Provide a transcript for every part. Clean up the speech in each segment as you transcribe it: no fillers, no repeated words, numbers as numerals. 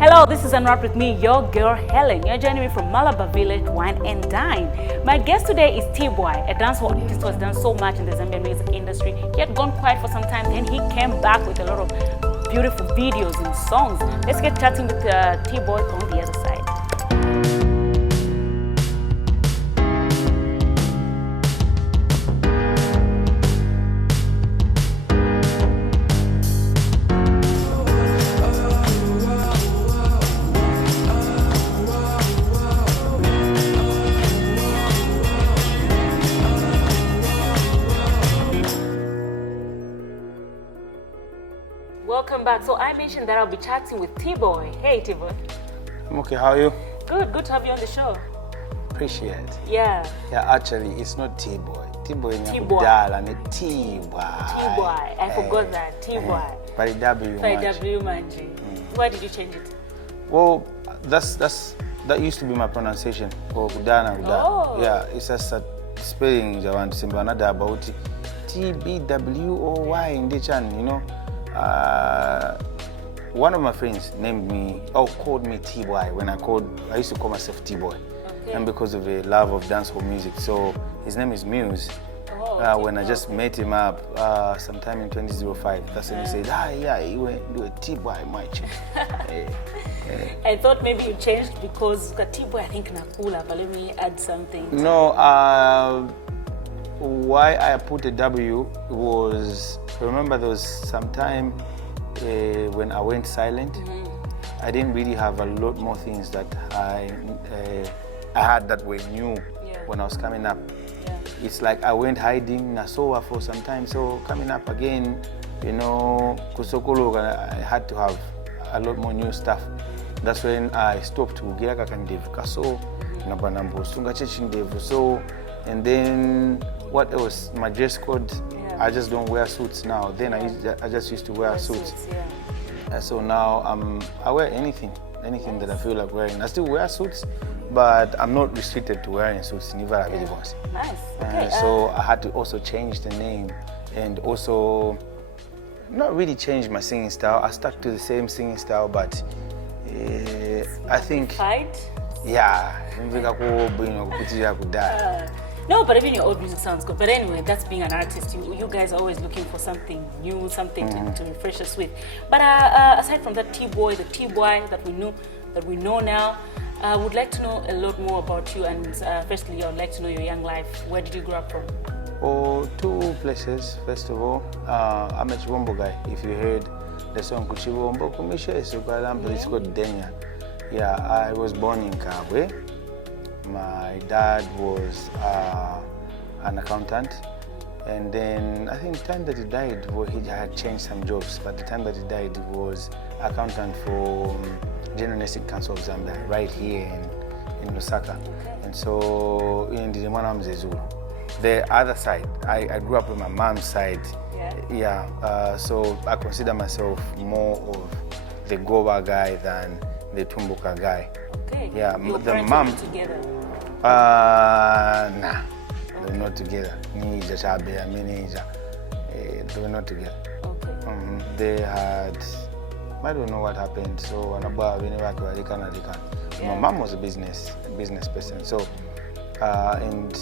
Hello, this is Unwrapped with me, your girl Hellen. You're joining me from Malabar Village, Wine and Dine. My guest today is T Bwoy, a dancehall artist who has done so much in the Zambian music industry. He had gone quiet for some time, then he came back with a lot of beautiful videos and songs. Let's get chatting with T Bwoy on the other side. Welcome back. So I mentioned that I'll be chatting with T Bwoy. Hey T Bwoy. I'm okay, how are you? Good to have you on the show. Appreciate. Yeah. Yeah, actually, it's not T Bwoy. T Bwoy T ni Bwoy. kudala ni T Bwoy. T Bwoy. I forgot that. T Bwoy. By W By manje. W Manji. Why did you change it? Well, that used to be my pronunciation for kudana. Oh. Yeah, it's just a spelling I want to say another about T B W O Y in the channel, you know. One of my friends called me T Bwoy when I used to call myself T Bwoy. Okay. And because of a love of dancehall music. So his name is Muse. When I just met him up sometime in 2005, that's when he said, you went do a T Bwoy match. I thought maybe you changed because T Bwoy I think nakula, but let me add something. No, why I put a W was, remember there was some time when I went silent. I didn't really have a lot more things that I had that were new when I was coming up. It's like I went hiding Nasoa for some time, so coming up again, you know, Kusokolo, I had to have a lot more new stuff. That's when I stopped to Giraka Kandevu Kaso, Nabanambo, Sunga Chechindevu. So, and then what else? My dress code, I just don't wear suits now. Then I just used to wear suits. So now I wear anything that I feel like wearing. I still wear suits, but I'm not restricted to wearing suits. Nice. Okay. So I had to also change the name and also not really change my singing style. I stuck to the same singing style, but I think no, but even your old music sounds good. But anyway, that's being an artist. You guys are always looking for something new, something to refresh us with. But aside from that T Bwoy, the T Bwoy that we know now, I would like to know a lot more about you. And firstly, I would like to know your young life. Where did you grow up from? Oh, two places. First of all, I'm a Chibombo guy. If you heard the song Kuchibombo Kumisha, it's called Denya. Yeah, I was born in Kabwe. My dad was an accountant, and then I think the time that he died, he had changed some jobs, but the time that he died, he was accountant for General Nursing Council of Zambia, right here in Lusaka. And so in the Zulu. The other side, I grew up with my mom's side. So I consider myself more of the Goba guy than the Tumbuka guy. Okay. Yeah, the mom together. Nah, they're not together. They were not together. Okay. They had, I don't know what happened. So my mom was a business person. So and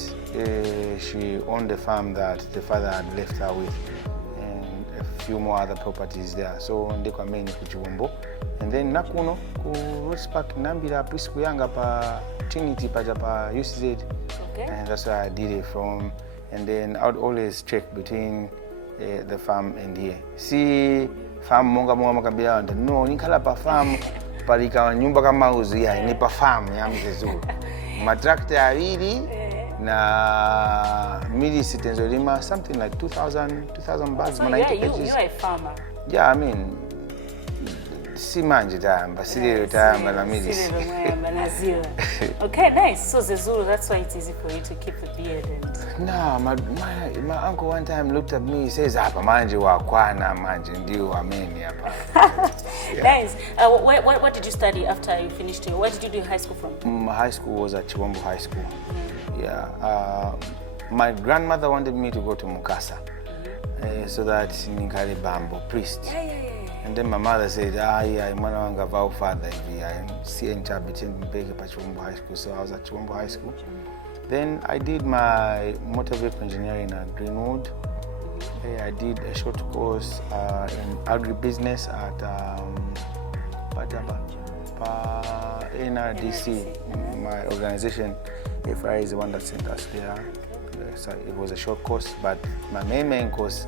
she owned the farm that the father had left her with, and a few more other properties there. So ndekwa kuchibombo. And then nakuno ku Roots Park nambira preschool yanga pa Trinity pa UCZ. Okay. And that's where I did it from. And then I would always check between the farm and here. See farm monga makabila and no nikala pa farm palika nyumba kama uzu ya ni pa farm ya mzezulu. Matrakta awili na mili sitenzolima something like 2,000 bags. So you're a farmer. Yeah, I mean, si manje tamba, si tamba na milis. Okay, nice. So Zezulu, that's why it's easy for you to keep the beard and. No, my uncle one time looked at me. He says, "Hapa manje wa kwana manje ndio ameni hapa." Nice. What did you study after you finished your? Where did you do high school from? My high school was at Chibombo High School. Yeah. My grandmother wanted me to go to Mukasa, so that Ninkale Bambo priest. And then my mother said, yeah, I'm going to go father. I'm seeing Chumbo High School. So I was at Chumbo High School. Then I did my motor vehicle engineering at Greenwood. I did a short course in agribusiness at NRDC. My organization, FRA, is the one that sent us there. So it was a short course, but my main course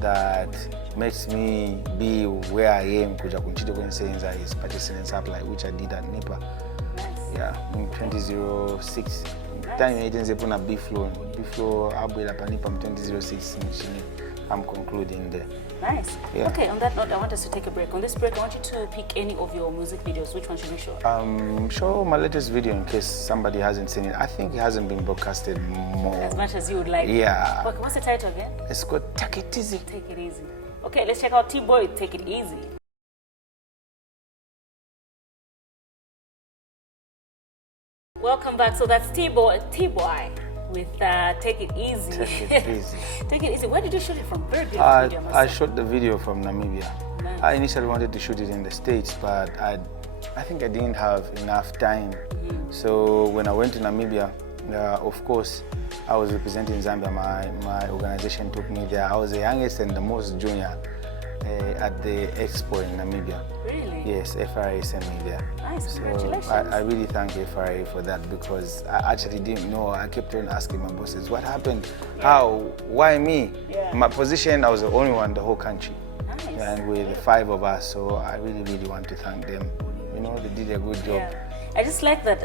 that makes me be where I am kuja kunchito kwensenza is purchasing and supply, which I did at NIPA. Yeah, in 2006. Time agency put a beflow abwela panipa 2006 machine. I'm concluding there. Nice. Yeah. Okay, on that note, I want us to take a break. On this break, I want you to pick any of your music videos. Which one should we show? Show my latest video in case somebody hasn't seen it. I think it hasn't been broadcasted more. As much as you would like. Yeah. Okay, what's the title again? It's called Take It Easy. Take It Easy. Okay, let's check out T Bwoy, Take It Easy. Welcome back. So that's T Bwoy with Take It Easy. Take It Easy. Take It Easy. Where did you shoot it from? Very beautiful video. I shot the video from Namibia. Nice. I initially wanted to shoot it in the States, but I think I didn't have enough time. So when I went to Namibia, of course, I was representing Zambia. My organization took me there. I was the youngest and the most junior at the expo in Namibia. Really? Yes, FRA sent me there. Nice, so congratulations. I really thank FRA for that, because I actually didn't know. I kept on asking my bosses, what happened? Yeah. How? Why me? Yeah. My position, I was the only one in the whole country. Nice. And with the 5 of us, so I really want to thank them. You know, they did a good job. Yeah. I just like that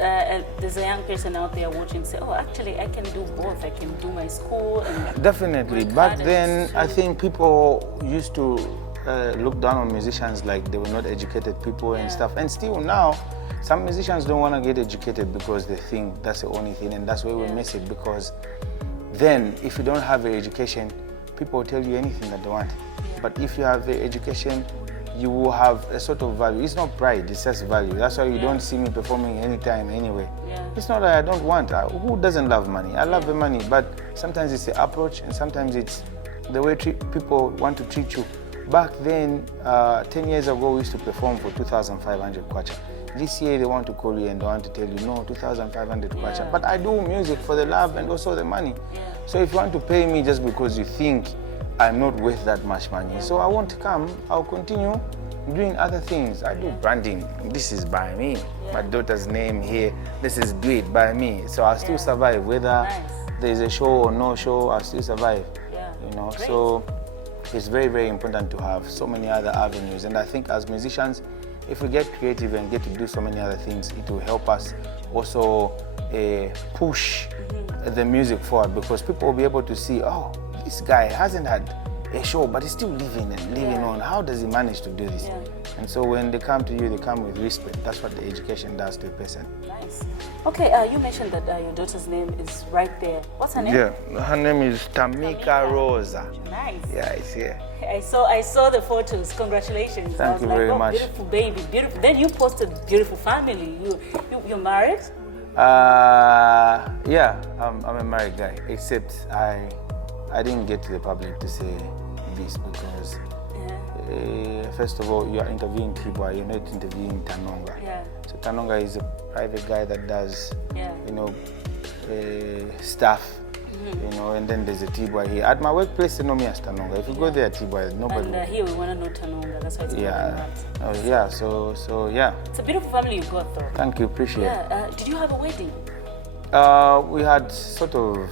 there's a young person out there watching say, oh, actually, I can do both. I can do my school and... Definitely. Back then, I think people used to look down on musicians like they were not educated people and stuff. And still now, some musicians don't want to get educated because they think that's the only thing, and that's where we miss it, because then if you don't have an education, people will tell you anything that they want. But if you have the education, you will have a sort of value. It's not pride, it's just value. That's why you don't see me performing anytime, anyway. It's not that I don't want. Who doesn't love money? I love the money, but sometimes it's the approach, and sometimes it's the way people want to treat you. Back then, 10 years ago, we used to perform for 2,500 kwacha. This year, they want to call you and they want to tell you, no, 2,500 kwacha. But I do music for the love and also the money. So if you want to pay me just because you think I'm not worth that much money, so I won't come. I'll continue doing other things. I do branding. This is by me. My daughter's name here. This is Do It by me. So I'll still survive. Whether there's a show or no show, I'll still survive. You know, Great. So it's very important to have so many other avenues. And I think as musicians, if we get creative and get to do so many other things, it will help us also push the music forward, because people will be able to see, oh, this guy hasn't had a show, but he's still living on. How does he manage to do this? And so when they come to you, they come with respect. That's what the education does to a person. Nice. Okay, you mentioned that your daughter's name is right there. What's her name? Yeah, her name is Tamika Rosa. Nice. Yeah, it's here. I saw the photos. Congratulations. Thank you very much. Beautiful baby, beautiful. Then you posted beautiful family. You're married? Yeah, I'm a married guy. Except I didn't get to the public to say this because first of all, you are interviewing T Bwoy, you're not interviewing Tanonga. So Tanonga is a private guy that does, you know, stuff, you know, and then there's a T Bwoy here. At my workplace, they know me as Tanonga. If you go there, T Bwoy, nobody. And here we want to know Tanonga. That's why it's Unwrapped. Yeah. So yeah. It's a beautiful family you got, though. Thank you, appreciate it. Did you have a wedding? We had sort of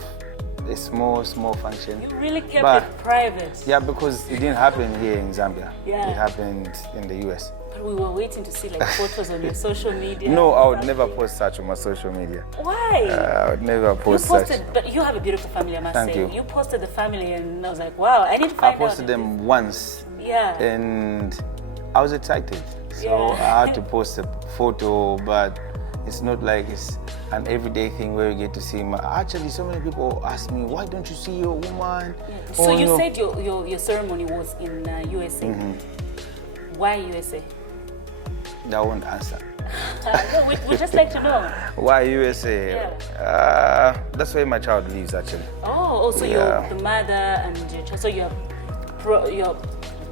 a small function. You really kept it private. Yeah, because it didn't happen here in Zambia. Yeah. It happened in the US. But we were waiting to see like photos on your social media. No, I would never post such on my social media. Why? I would never post such. But you have a beautiful family, I must say. Thank you. You posted the family and I was like, wow, I need to find out. I posted them once. Yeah. And I was excited. So I had to post a photo, but it's not like it's an everyday thing where you get to see my... Actually, so many people ask me, why don't you see your woman? So you said your ceremony was in USA. Why USA? That won't answer. No, we'd just like to know. Why USA? That's where my child lives, actually. Oh, so you're the mother and your child. So you're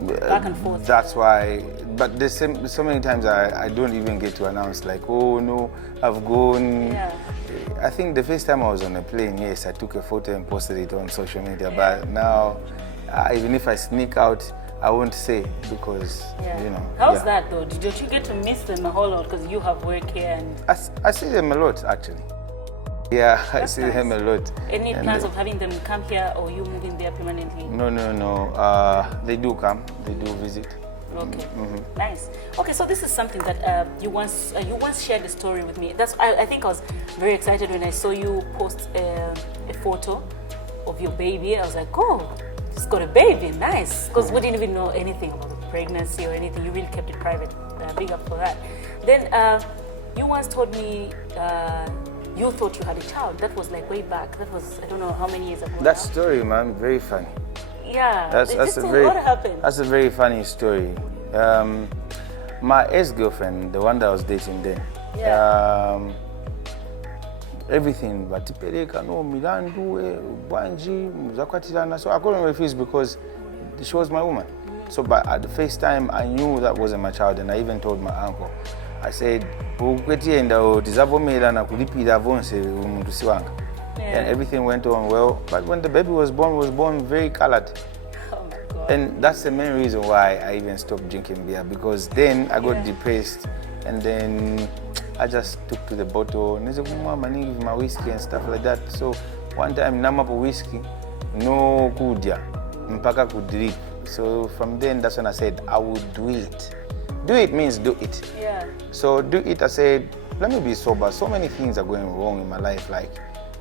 back and forth. That's why. But there's so many times I don't even get to announce like, oh no, I've gone. Yeah. I think the first time I was on a plane, yes, I took a photo and posted it on social media. But now, even if I sneak out, I won't say because, you know. How's that though? Don't you get to miss them a whole lot because you have work here? And I see them a lot actually. Yeah, I see them a lot. Any plans of having them come here or you moving there permanently? No. They do come. They do visit. Okay, nice. Okay, so this is something that you once shared a story with me. I think I was very excited when I saw you post a photo of your baby. I was like, oh, she's got a baby, nice. Because we didn't even know anything about the pregnancy or anything. You really kept it private. Big up for that. Then you once told me you thought you had a child. That was like way back. That was, I don't know how many years ago. That story, man, very funny. Yeah, that's what happened? That's a very funny story. My ex-girlfriend, the one that I was dating then, everything, batipeleka no milandu banji muzakwatirana. So I couldn't refuse because she was my woman. So, but at the first time, I knew that wasn't my child, and I even told my uncle. I said, and everything went on well. But when the baby was born very colored. Oh my God. And that's the main reason why I even stopped drinking beer, because then I got depressed, and then I just took to the bottle and I said, Mama, I need my whiskey and stuff like that. So one time, namapo whiskey, no kudya, mpaka kudrip. So from then, that's when I said, I would do it. Do it means do it. Yeah. So do it, I said, let me be sober. So many things are going wrong in my life. Like,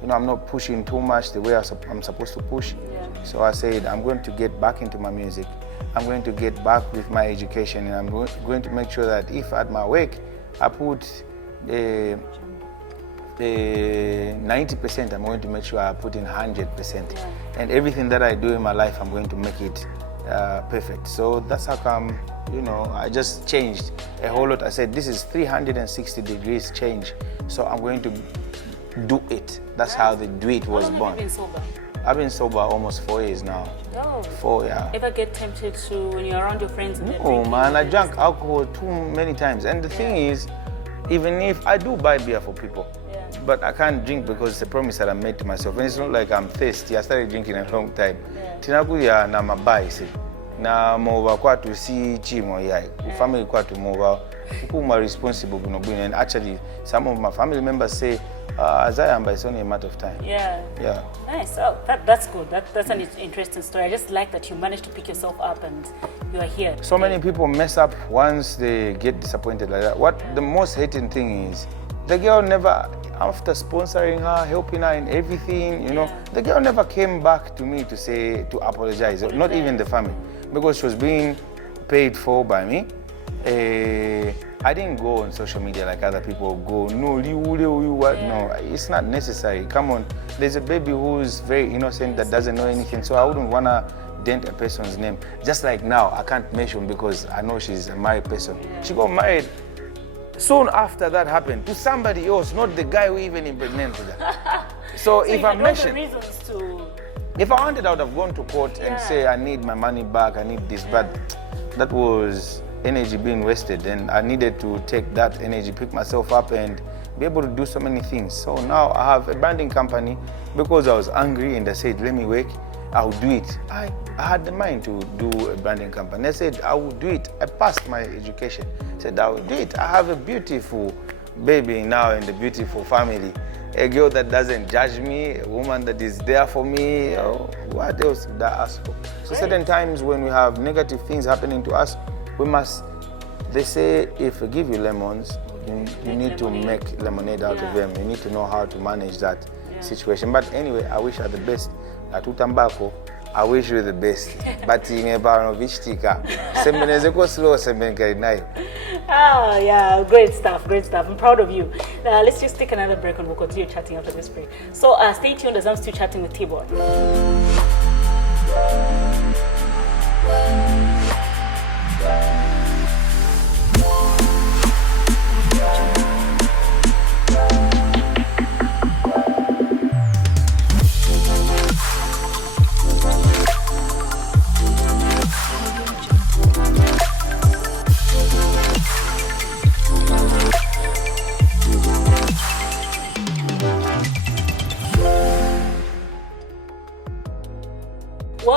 you know, I'm not pushing too much the way I'm supposed to push. Yeah. So I said, I'm going to get back into my music. I'm going to get back with my education, and I'm going to make sure that if at my work, I put 90%, I'm going to make sure I put in 100%. Yeah. And everything that I do in my life, I'm going to make it perfect. So that's how come, you know, I just changed a whole lot. I said, this is 360 degrees change. So I'm going to do it. That's how the do it was born. How long have you been sober? I've been sober almost 4 years now. Oh. 4, yeah. Ever get tempted to, when you're around your friends? No, man, I drank alcohol too many times. And the thing is, even if I do buy beer for people, but I can't drink because it's a promise that I made to myself. And it's not like I'm thirsty. I started drinking a long time. Tinakuya na mabai se. Na mova kwatu si chimo yai. Family kwatu mova. Who are responsible, and actually some of my family members say, as I am, but it's only a matter of time. Yeah. Yeah. Nice. Oh, that's good. That's an interesting story. I just like that you managed to pick yourself up and you are here. So many people mess up once they get disappointed like that. What the most hating thing is, the girl never, after sponsoring her, helping her in everything, you know, the girl never came back to me to apologize. Not even the family, because she was being paid for by me. I didn't go on social media like other people go, no, no, it's not necessary. Come on, there's a baby who's very innocent that doesn't know anything, so I wouldn't want to dent a person's name. Just like now, I can't mention because I know she's a married person. She got married soon after that happened to somebody else, not the guy who even impregnated her. So if I mention, if I wanted, I would have gone to court and say, I need my money back, I need this, but that was energy being wasted, and I needed to take that energy, pick myself up and be able to do so many things. So now I have a branding company because I was angry and I said, let me work, I'll do it. I had the mind to do a branding company. I said, I will do it. I passed my education. I said, I will do it. I have a beautiful baby now and a beautiful family. A girl that doesn't judge me, a woman that is there for me. Oh, what else did I ask for? So certain times when we have negative things happening to us, we must, they say, if we give you lemons, you need to make lemonade out of them. You need to know how to manage that situation. But anyway, I wish her the best. At Utambako, I wish you the best. But in a Barnovishtika, Ah, yeah, great stuff, great stuff. I'm proud of you. Let's just take another break and we'll continue chatting after this break. So stay tuned as I'm still chatting with T Bwoy.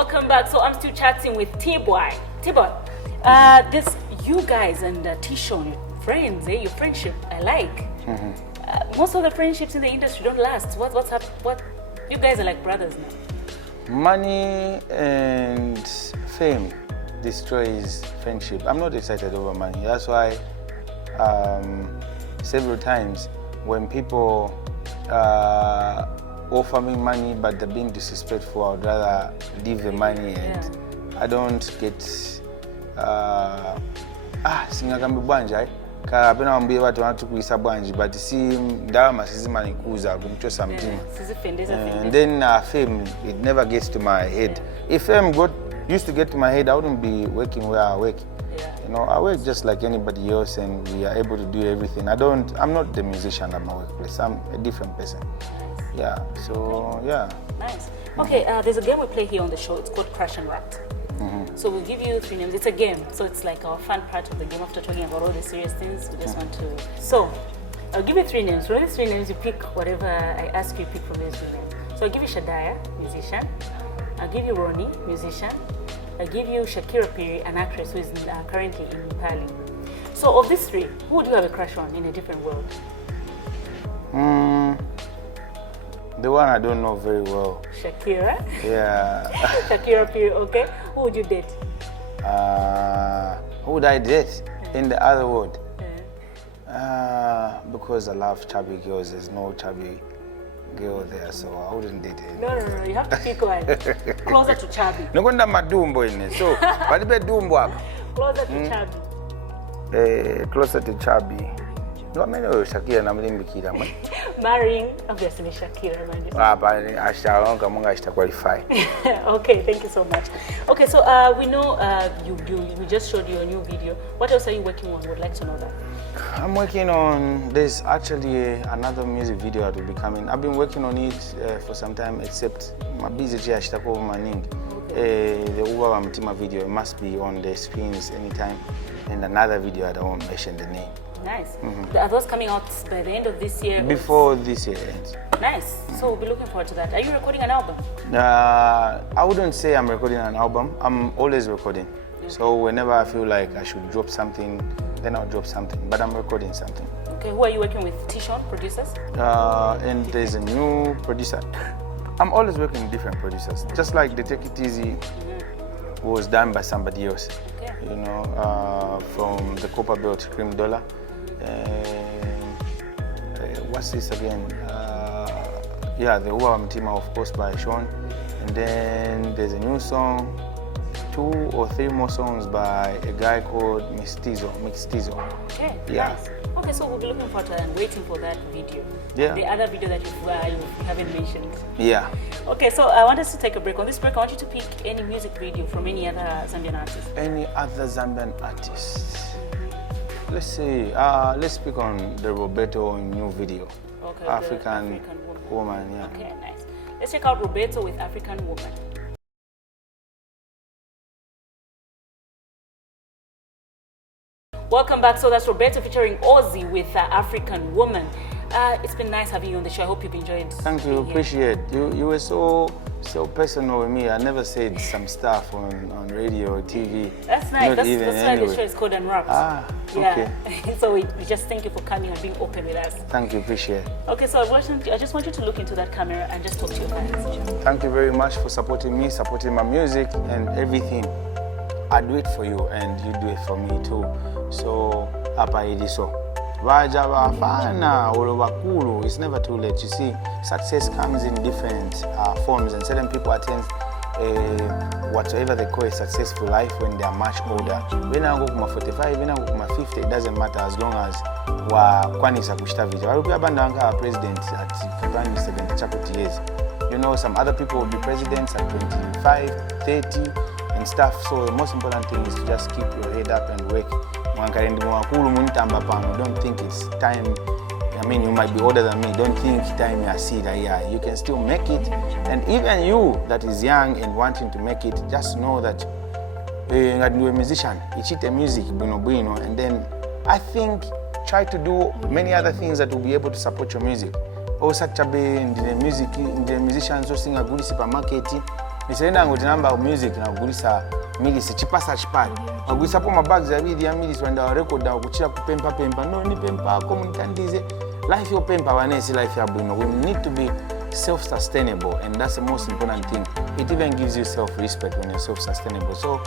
welcome back. So I'm still chatting with T Bwoy. T Bwoy, this you guys and T-Sean, friends, your friendship, I like. Most of the friendships in the industry don't last. What's up? What you guys are like brothers now? Money and fame destroys friendship. I'm not excited over money. That's why several times when people offer me money but they're being disrespectful, I'd rather leave the money and I don't get singakambi bwanja kapena wambie watu wanatukuisa bwanji but si ndalama sizimanikuza kumchosa mtima. And then fame, it never gets to my head. If fame used to get to my head, I wouldn't be working where I work. You know, I work just like anybody else and we are able to do everything. I'm not the musician at my workplace. I'm a different person. Yeah, so yeah. Nice. Okay, there's a game we play here on the show. It's called Crush and Wrapped. So we'll give you 3 names. It's a game, so it's like our fun part of the game. After talking about all the serious things, we just want to. So I'll give you 3 names. From these 3 names, you pick whatever I ask you. Pick from these 3 names. So I'll give you Shadaya, musician. I'll give you Ronnie, musician. I'll give you Shakira Piri, an actress who is currently in Nepal. So of these 3, who would you have a crush on in a different world? The one I don't know very well. Shakira? Yeah. Shakira Piri, okay. Who would you date? Who would I date in the other world? Because I love chubby girls, there's no chubby girl there, so I wouldn't date her. No, you have to pick one. Closer to chubby. Nakwenda madumbo ine, so palibe dumbo hapa. Closer to chubby. Closer to chubby. No, I mean, Shakira namlimbikira mwe. Marrying, obviously Shakira, man. Ashtaonga munga ashta qualify. Okay, thank you so much. Okay, so we know we just showed you a new video. What else are you working on? Would like to know that. I'm working on, there's actually another music video that will be coming. I've been working on it for some time, except my busy ashitako maning. The Uwa Mtima video, it must be on the screens anytime. And another video, I don't want to mention the name. Nice. Are those coming out by the end of this year? Before this year ends. Nice. So we'll be looking forward to that. Are you recording an album? I wouldn't say I'm recording an album. I'm always recording. Okay. So whenever I feel like I should drop something, then I'll drop something. But I'm recording something. Okay. Who are you working with? T-Sean, producers? And there's a new producer. I'm always working with different producers. Just like the Take It Easy was done by somebody else. Okay. You know, from the Copper Belt, Cream Dollar. What's this again? Yeah, the Uwa Mtima, of course, by Sean. And then there's a new song, 2 or 3 more songs by a guy called Mixtizo. Okay, yeah. Nice. Okay, so we'll be looking forward to and waiting for that video. Yeah. The other video that you haven't mentioned. Yeah. Okay, so I want us to take a break. On this break, I want you to pick any music video from any other Zambian artist. Any other Zambian artist? Let's see. Let's speak on the Roberto new video. Okay. African woman. Yeah. Okay, nice. Let's check out Roberto with African Woman. Welcome back. So that's Roberto featuring Ozzy with African Woman. It's been nice having you on the show. I hope you've enjoyed. Thank you. Appreciate you were so personal with me. I never said some stuff on radio or TV. That's nice. That's why the show is called Unwrapped. Okay. So we just thank you for coming and being open with us. Thank you. Appreciate. Okay, so I just want you to look into that camera and just talk to your fans. Thank you very much for supporting me, supporting my music and everything. I do it for you and you do it for me too. So hapa iliso. Vaja vafana or wakulu, it's never too late. You see, success comes in different forms, and certain people attain whatever they call a successful life when they are much older. When I go to 45, when I go to 50, it doesn't matter as long as wakwanisa kushita vita. Warupi abandanga president at 70 years. You know, some other people will be presidents at 25, 30 and stuff. So the most important thing is to just keep your head up and work. Don't think it's time. I mean, you might be older than me. Don't think time you see that you can still make it. And even you that is young and wanting to make it, just know that you're a musician. You cheat the music, and then I think try to do many other things that will be able to support your music. Also, the musicians who sing a good supermarket, nisaenda ngo tinamba music na kugulisa milisi chipasa chipali wagulisa po mabags abiri ya milisi wanda record akuchira kupempa pempa no ni pempa ko muntandize life yo pempa wanesi life ya bwino. We need to be self-sustainable, and that's the most important thing. It even gives you self-respect when you're self-sustainable. So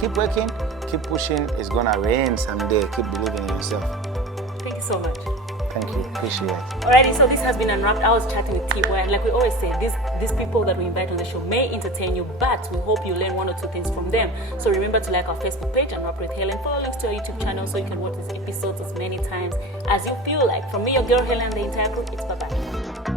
keep working, keep pushing. It's gonna rain someday. Keep believing in yourself. Thank you so much. Thank you. Appreciate it. Alrighty, so this has been Unwrapped. I was chatting with T Bwoy, and like we always say, these people that we invite on the show may entertain you, but we hope you learn one or two things from them. So remember to like our Facebook page, Unwrapped with Hellen. Follow links to our YouTube channel so you can watch these episodes as many times as you feel like. From me, your girl Hellen, and the entire group, it's bye-bye.